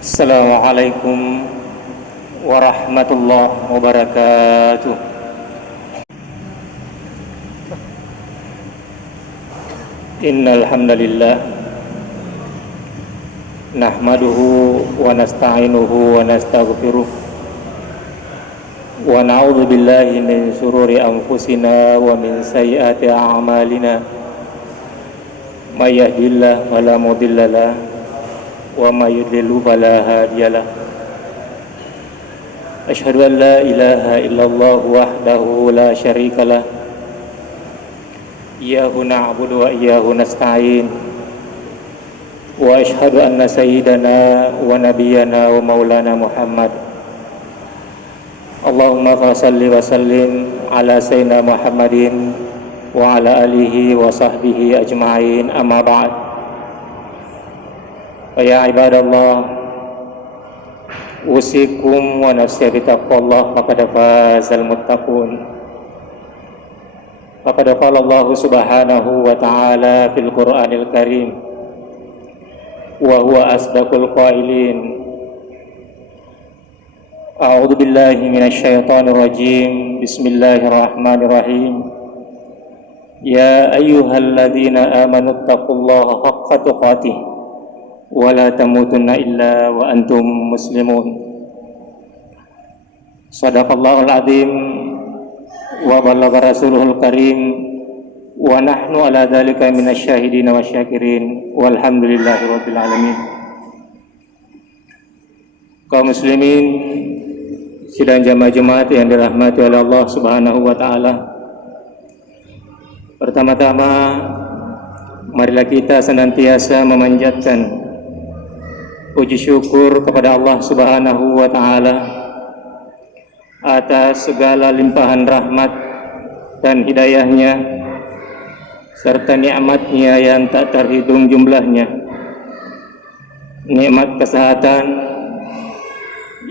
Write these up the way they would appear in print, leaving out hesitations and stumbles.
Assalamualaikum warahmatullahi wabarakatuh. Innal hamdalillah nahmaduhu wa nasta'inuhu wa nastaghfiruh wa na'udzu billahi min shururi anfusina wa min sayyiati a'malina. May yahdihillahu fala mudhillalah wa may yudlil fala hadiyalah. Asyhadu an la ilaha illallah wahdahu la syarikalah, iyyahu na'budu wa iyyahu nasta'in, wa asyhadu anna sayyidana wa nabiyyana wa maulana Muhammad. Allahumma salli wa sallim ala sayyidina Muhammadin wa ala alihi wa sahbihi ajma'in, amma ba'd. Ya ibadallah, usikum wa nafsi bitaqwallah, faqad fazal muttaqun. Faqad qala Allah subhanahu wa ta'ala fil Qur'anil Karim, wa huwa asdaqul qailin. A'udzu billahi minasy syaithanir rajim. Bismillahirrahmanirrahim. Ya ayyuhalladzina amanu taqullaha haqqa tuqatih wa la tamutunna illa wa antum muslimun. Shadaqallahul azim wa ballagha rasuluhul karim wa nahnu ala dzalika minasy syahidin wasyakirin walhamdulillahi rabbil alamin. Kaum muslimin sidang jamaah Jumat yang dirahmati oleh Allah Subhanahu wa taala. Pertama-tama marilah kita senantiasa memanjatkan puji syukur kepada Allah Subhanahu wa ta'ala atas segala limpahan rahmat dan hidayahnya serta nikmatnya yang tak terhitung jumlahnya. Nikmat kesehatan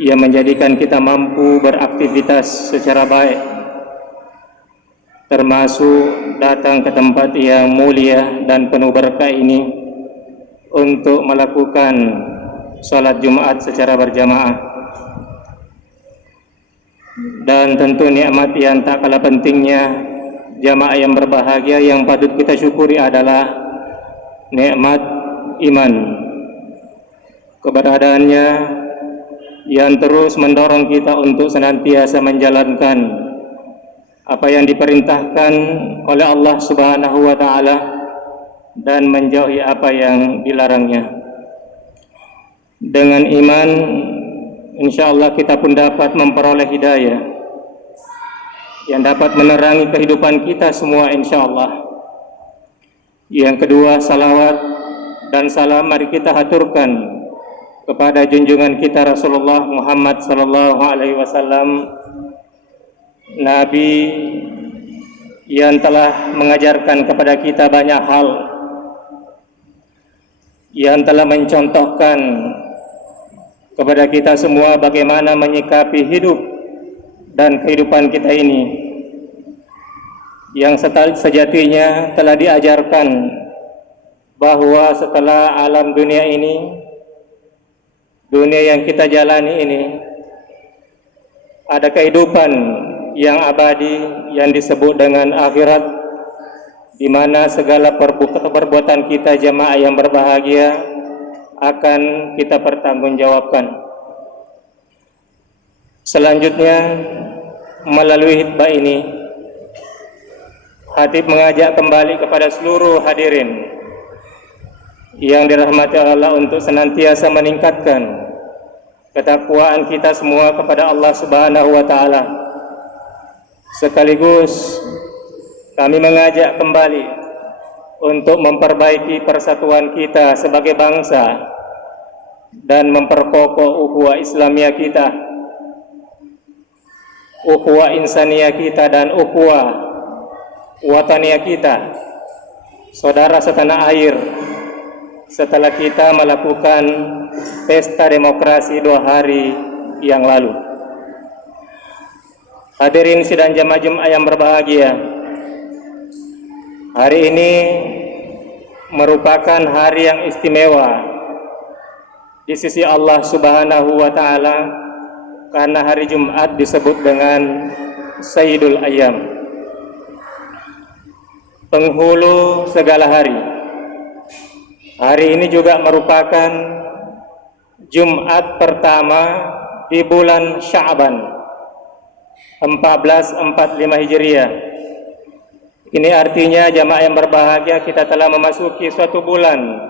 yang menjadikan kita mampu beraktivitas secara baik, termasuk datang ke tempat yang mulia dan penuh berkah ini untuk melakukan salat Jumat secara berjamaah. Dan tentu nikmat yang tak kalah pentingnya jamaah yang berbahagia yang patut kita syukuri adalah nikmat iman. Keberadaannya yang terus mendorong kita untuk senantiasa menjalankan apa yang diperintahkan oleh Allah Subhanahu wa ta'ala dan menjauhi apa yang dilarangnya. Dengan iman, insyaallah kita pun dapat memperoleh hidayah yang dapat menerangi kehidupan kita semua, insyaallah. Yang kedua, salawat dan salam mari kita haturkan kepada junjungan kita Rasulullah Muhammad sallallahu alaihi wasallam, Nabi yang telah mengajarkan kepada kita banyak hal, yang telah mencontohkan kepada kita semua bagaimana menyikapi hidup dan kehidupan kita ini, yang sejatinya telah diajarkan bahwa setelah alam dunia ini, dunia yang kita jalani ini, ada kehidupan yang abadi yang disebut dengan akhirat, di mana segala perbuatan kita jamaah yang berbahagia akan kita pertanggungjawabkan. Selanjutnya, melalui khutbah ini, khatib mengajak kembali kepada seluruh hadirin yang dirahmati Allah untuk senantiasa meningkatkan ketakwaan kita semua kepada Allah Subhanahu wa ta'ala. Sekaligus kami mengajak kembali untuk memperbaiki persatuan kita sebagai bangsa dan memperkokoh ukhuwah Islamiyah kita, ukhuwah insaniyah kita, dan ukhuwah wataniyah kita, saudara setanah air, setelah kita melakukan pesta demokrasi 2 hari yang lalu. Hadirin sidang jamaah Jumat yang berbahagia, hari ini merupakan hari yang istimewa di sisi Allah Subhanahu wa taala, karena hari Jumat disebut dengan Sayyidul Ayyam, penghulu segala hari. Hari ini juga merupakan Jumat pertama di bulan Sya'ban 1445 Hijriah. Ini artinya jamaah yang berbahagia, kita telah memasuki suatu bulan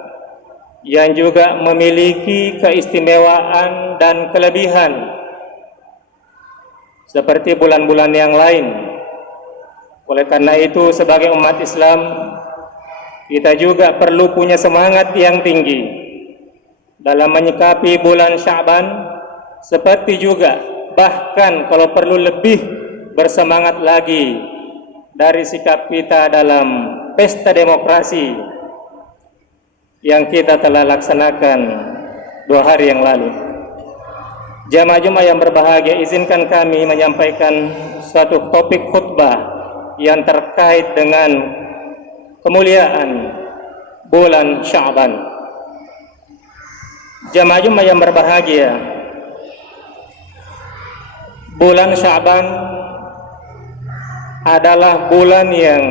yang juga memiliki keistimewaan dan kelebihan seperti bulan-bulan yang lain. Oleh karena itu, sebagai umat Islam, kita juga perlu punya semangat yang tinggi dalam menyikapi bulan Sya'ban, seperti juga bahkan kalau perlu lebih bersemangat lagi dari sikap kita dalam pesta demokrasi yang kita telah laksanakan 2 hari yang lalu. Jamaah Jumat yang berbahagia, izinkan kami menyampaikan suatu topik khutbah yang terkait dengan kemuliaan bulan Sya'ban. Jamaah Jumat yang berbahagia, bulan Sya'ban adalah bulan yang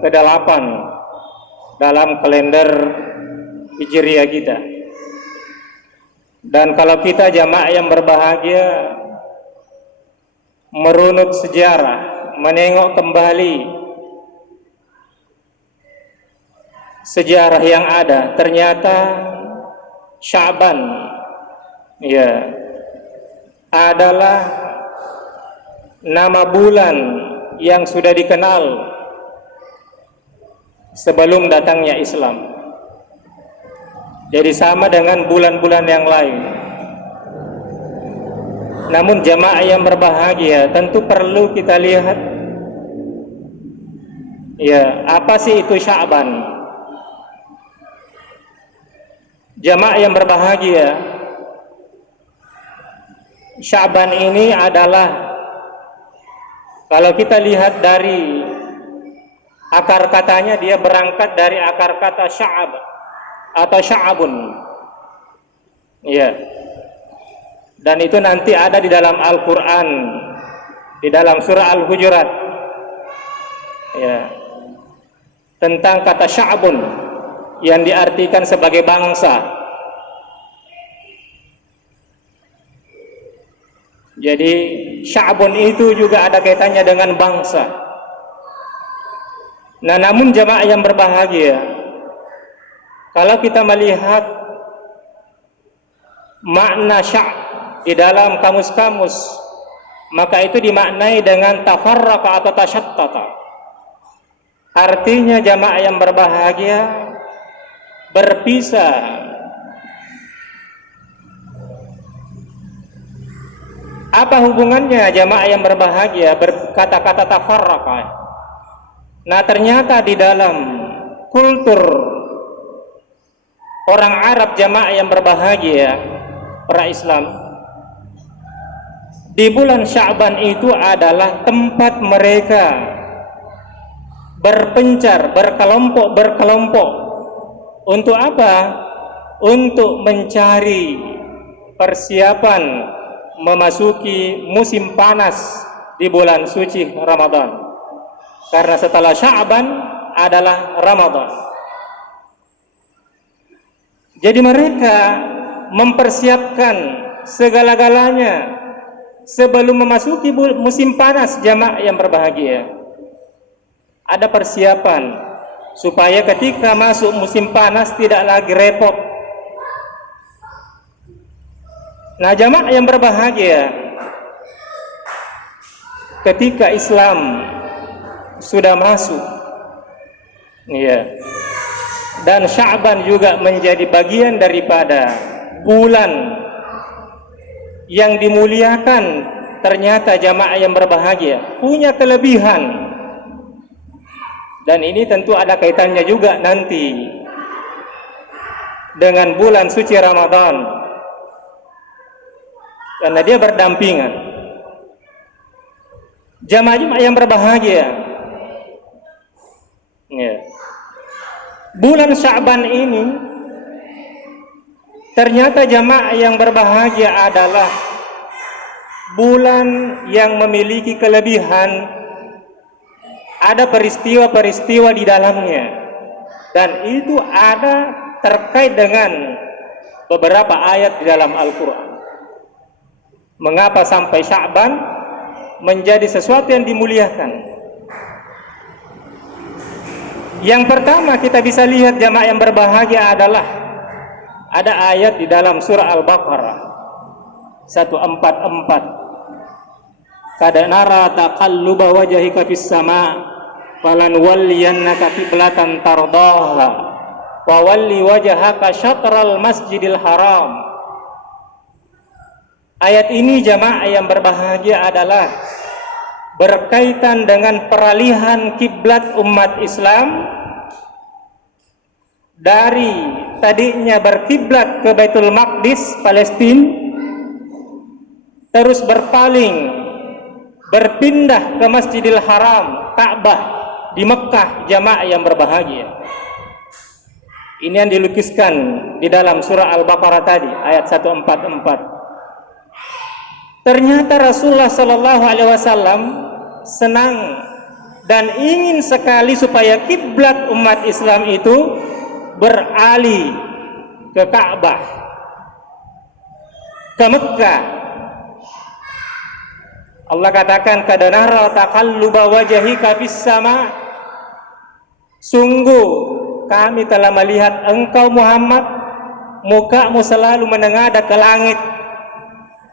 ke-8 dalam kalender Hijriah kita. Dan kalau kita jamaah yang berbahagia merunut sejarah, menengok kembali sejarah yang ada, ternyata Sya'ban ya adalah nama bulan yang sudah dikenal sebelum datangnya Islam. Jadi sama dengan bulan-bulan yang lain. Namun jamaah yang berbahagia, tentu perlu kita lihat ya, apa sih itu Sya'ban? Jamaah yang berbahagia, Sya'ban ini adalah, kalau kita lihat dari akar katanya, dia berangkat dari akar kata sya'ab atau sya'abun. Ya. Dan itu nanti ada di dalam Al-Qur'an, di dalam surah Al-Hujurat. Ya. Tentang kata sya'abun yang diartikan sebagai bangsa. Jadi sya'abun itu juga ada kaitannya dengan bangsa. Nah, namun jamaah yang berbahagia, kalau kita melihat makna sya' di dalam kamus-kamus, maka itu dimaknai dengan tafarraqa atau tasyattata. Artinya jamaah yang berbahagia berpisah. Apa hubungannya jamaah yang berbahagia berkata-kata tafarraqa? Nah, ternyata di dalam kultur orang Arab jamaah yang berbahagia, para Islam, di bulan Sya'ban itu adalah tempat mereka berpencar, berkelompok. Untuk apa? Untuk mencari persiapan memasuki musim panas di bulan suci Ramadan. Karena setelah Sya'ban adalah Ramadan. Jadi mereka mempersiapkan segala-galanya sebelum memasuki musim panas. Jamaah yang berbahagia, ada persiapan supaya ketika masuk musim panas tidak lagi repot. Nah, jamaah yang berbahagia, ketika Islam sudah masuk, ya, dan Sya'ban juga menjadi bagian daripada bulan yang dimuliakan, ternyata jamaah yang berbahagia punya kelebihan. Dan ini tentu ada kaitannya juga nanti dengan bulan suci Ramadan, karena dia berdampingan. Jamaah yang berbahagia, ya, bulan Sya'ban ini Ternyata jamaah yang berbahagia adalah bulan yang memiliki kelebihan, ada peristiwa-peristiwa di dalamnya, dan itu ada terkait dengan beberapa ayat di dalam Al-Quran. Mengapa sampai Sya'ban menjadi sesuatu yang dimuliakan? Yang pertama kita bisa lihat jamaah yang berbahagia adalah ada ayat di dalam surah Al-Baqarah 144. Qad nara taqalluba wajhika fis sama' falanwalliyannaka qiblatan tardaha wa walli wajhaka syatral masjidil haram. Ayat ini jamaah yang berbahagia adalah berkaitan dengan peralihan kiblat umat Islam dari tadinya berkiblat ke Baitul Maqdis Palestina, terus berpindah ke Masjidil Haram Ka'bah di Mekah. Jamaah yang berbahagia, ini yang dilukiskan di dalam surah Al-Baqarah tadi ayat 144. Ternyata Rasulullah Shallallahu Alaihi Wasallam senang dan ingin sekali supaya kiblat umat Islam itu beralih ke Ka'bah, ke Mekah. Allah katakan, qad nara taqalluba wajhika fis sama', sungguh kami telah melihat engkau Muhammad, mukamu selalu menengadah ke langit,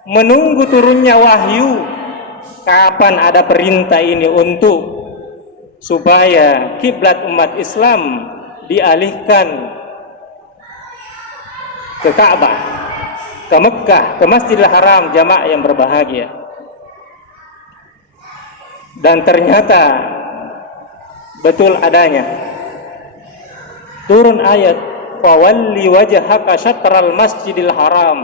menunggu turunnya wahyu. Kapan ada perintah ini untuk supaya kiblat umat Islam dialihkan ke Ka'bah, ke Mekah, ke Masjidil Haram, jamaah yang berbahagia. Dan ternyata betul adanya turun ayat fawalli wajhaka syatral masjidil haram,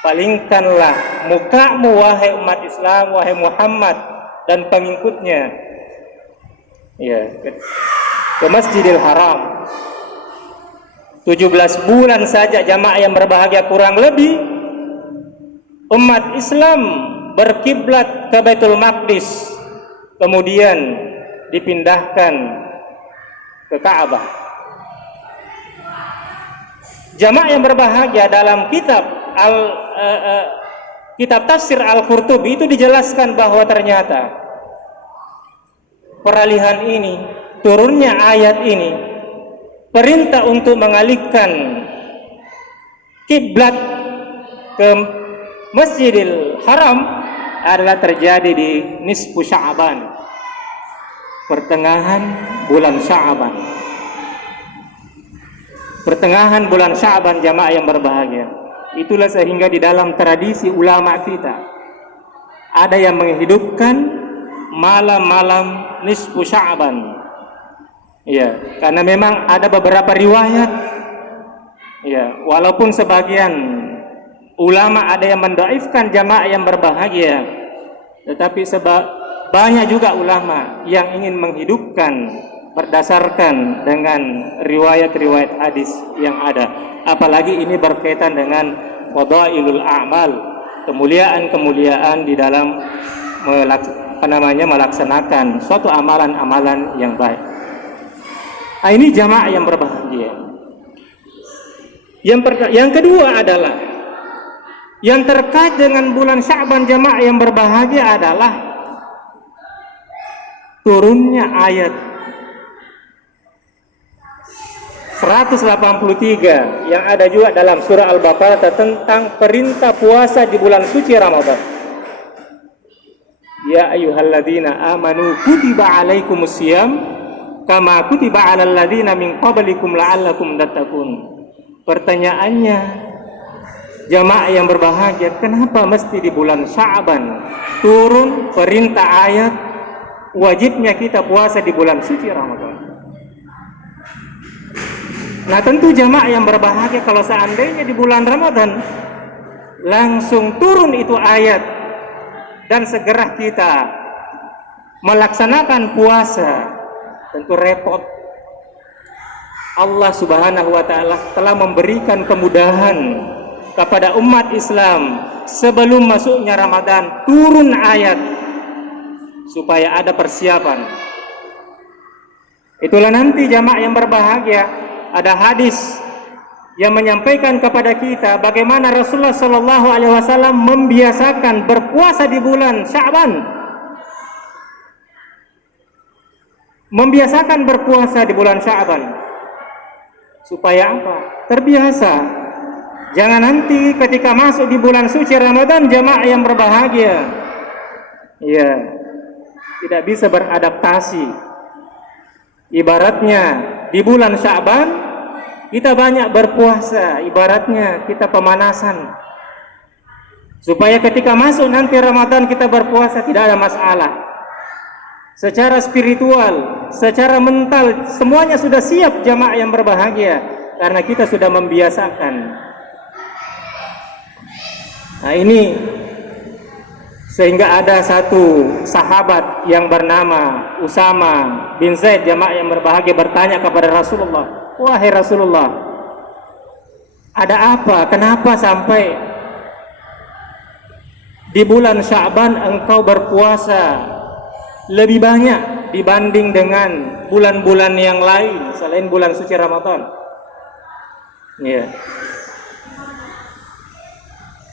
palingkanlah mukamu wahai umat Islam, wahai Muhammad dan pengikutnya, ya, ke Masjidil Haram. 17 bulan saja jamaah yang berbahagia, kurang lebih umat Islam berkiblat ke Baitul Maqdis, kemudian dipindahkan ke Ka'bah. Jamaah yang berbahagia, dalam kitab tafsir Al-Qurtubi itu dijelaskan bahwa ternyata peralihan ini, turunnya ayat ini, perintah untuk mengalihkan kiblat ke Masjidil Haram adalah terjadi di nisfu Sya'ban, pertengahan bulan Sya'ban. Pertengahan bulan Sya'ban jamaah yang berbahagia. Itulah sehingga di dalam tradisi ulama kita ada yang menghidupkan malam-malam nisfu Sya'ban. Ya, karena memang ada beberapa riwayat, ya, walaupun sebagian ulama ada yang mendaifkan jamaah yang berbahagia, tetapi banyak juga ulama yang ingin menghidupkan berdasarkan dengan riwayat-riwayat hadis yang ada. Apalagi ini berkaitan dengan fadailul a'mal, kemuliaan-kemuliaan di dalam melaksanakan suatu amalan-amalan yang baik. Nah, ini jamaah yang berbahagia. Yang kedua adalah yang terkait dengan bulan Sya'ban, jamaah yang berbahagia adalah turunnya ayat 183 yang ada juga dalam surah Al-Baqarah tentang perintah puasa di bulan suci Ramadan. Ya ayyuhalladzina amanu kutiba alaikumusiyam kama kutiba alal ladzina min qablikum la'allakum tattaqun. Pertanyaannya, jamaah yang berbahagia, kenapa mesti di bulan Sya'ban turun perintah ayat wajibnya kita puasa di bulan suci Ramadan? Nah, tentu jamaah yang berbahagia kalau seandainya di bulan Ramadan langsung turun itu ayat dan segera kita melaksanakan puasa, tentu repot. Allah Subhanahu wa taala telah memberikan kemudahan kepada umat Islam sebelum masuknya Ramadan, turun ayat supaya ada persiapan. Itulah nanti jamaah yang berbahagia, ada hadis yang menyampaikan kepada kita bagaimana Rasulullah Shallallahu Alaihi Wasallam membiasakan berpuasa di bulan Sya'ban, membiasakan berpuasa di bulan Sya'ban supaya apa? Terbiasa. Jangan nanti ketika masuk di bulan suci Ramadan jamaah yang berbahagia, ya, tidak bisa beradaptasi. Ibaratnya di bulan Sya'ban kita banyak berpuasa, ibaratnya kita pemanasan supaya ketika masuk nanti Ramadan kita berpuasa tidak ada masalah. Secara spiritual, secara mental, semuanya sudah siap jamaah yang berbahagia karena kita sudah membiasakan. Nah ini sehingga ada satu sahabat yang bernama Usama bin Zaid jamaah yang berbahagia bertanya kepada Rasulullah, wahai Rasulullah, ada apa? Kenapa sampai di bulan Sya'ban engkau berpuasa lebih banyak dibanding dengan bulan-bulan yang lain selain bulan suci Ramadan? Ya.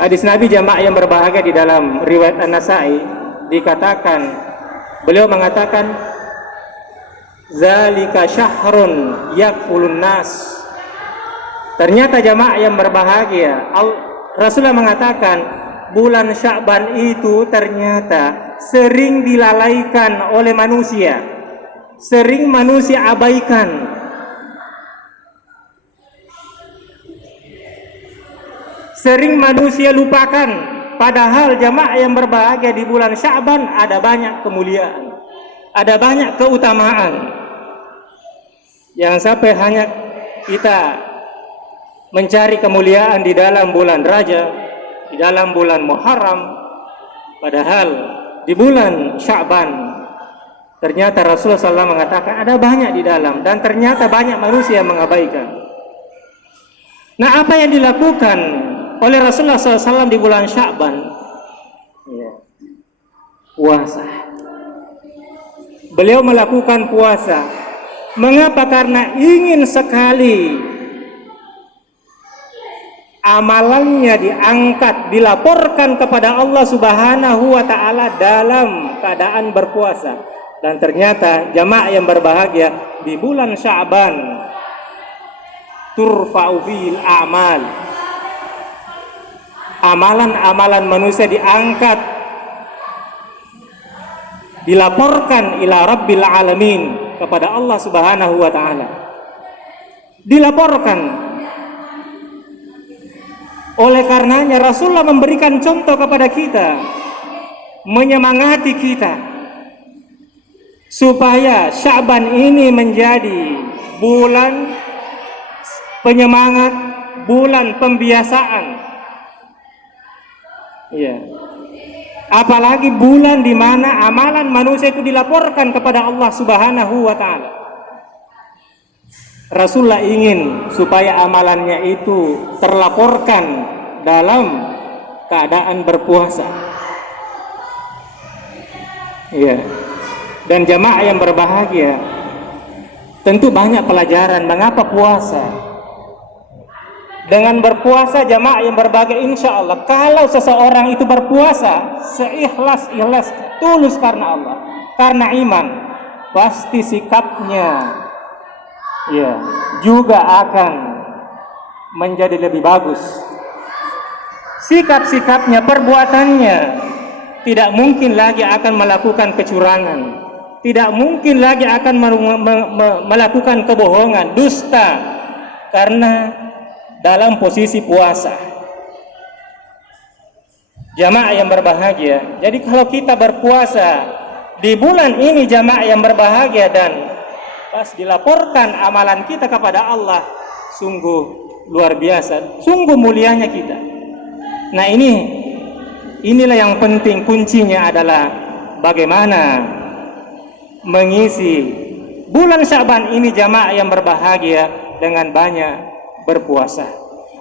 Hadis Nabi jamaah yang berbahagia di dalam riwayat An-Nasa'i dikatakan, beliau mengatakan, zalika syahrun yakfulun nas. Ternyata jamaah yang berbahagia, Rasulullah mengatakan bulan Sya'ban itu ternyata sering dilalaikan oleh manusia, sering manusia abaikan, sering manusia lupakan. Padahal jamaah yang berbahagia di bulan Sya'ban ada banyak kemuliaan, ada banyak keutamaan. Jangan sampai hanya kita mencari kemuliaan di dalam bulan Rajab, di dalam bulan Muharram, padahal di bulan Sya'ban ternyata Rasulullah SAW mengatakan ada banyak di dalam, dan ternyata banyak manusia yang mengabaikan. Nah, apa yang dilakukan oleh Rasulullah SAW di bulan Sya'ban? Ya, puasa. Beliau melakukan puasa. Mengapa? Karena ingin sekali amalannya diangkat, dilaporkan kepada Allah Subhanahu wa taala dalam keadaan berpuasa. Dan ternyata jamaah yang berbahagia di bulan Sya'ban turfa'u fil a'mal, amalan-amalan manusia diangkat, dilaporkan ila rabbil alamin, kepada Allah Subhanahu wa taala. Dilaporkan. Oleh karenanya Rasulullah memberikan contoh kepada kita, menyemangati kita supaya Sya'ban ini menjadi bulan penyemangat, bulan pembiasaan. Ya. Apalagi bulan di mana amalan manusia itu dilaporkan kepada Allah Subhanahu wa taala. Rasulullah ingin supaya amalannya itu terlaporkan dalam keadaan berpuasa. Ya. Dan jamaah yang berbahagia, tentu banyak pelajaran mengapa puasa. Dengan berpuasa jamaah yang berbahagia, insya Allah kalau seseorang itu berpuasa seikhlas-ikhlas, tulus karena Allah, karena iman, pasti sikapnya ya juga akan menjadi lebih bagus. Sikap-sikapnya, perbuatannya tidak mungkin lagi akan melakukan kecurangan, tidak mungkin lagi akan melakukan kebohongan, dusta, karena dalam posisi puasa. Jamaah yang berbahagia, jadi kalau kita berpuasa di bulan ini jamaah yang berbahagia, dan pas dilaporkan amalan kita kepada Allah, sungguh luar biasa, sungguh mulianya kita. Nah, inilah yang penting, kuncinya adalah bagaimana mengisi bulan Sya'ban ini jamaah yang berbahagia dengan banyak berpuasa.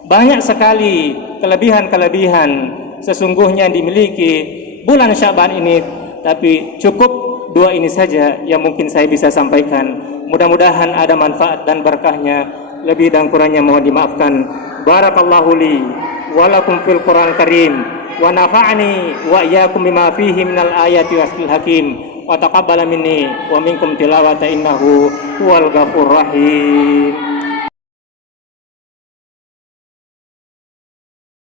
Banyak sekali kelebihan-kelebihan sesungguhnya yang dimiliki bulan Sya'ban ini, tapi cukup dua ini saja yang mungkin saya bisa sampaikan. Mudah-mudahan ada manfaat dan berkahnya. Lebih dan kurangnya mohon dimaafkan. Barakallahu li wa lakum fil Qur'an karim wa nafa'ani wa iyyakum bima fihi minal ayati wasil hakim wa taqabbala minni wa minkum tilawata innahu huwal ghafurur rahim.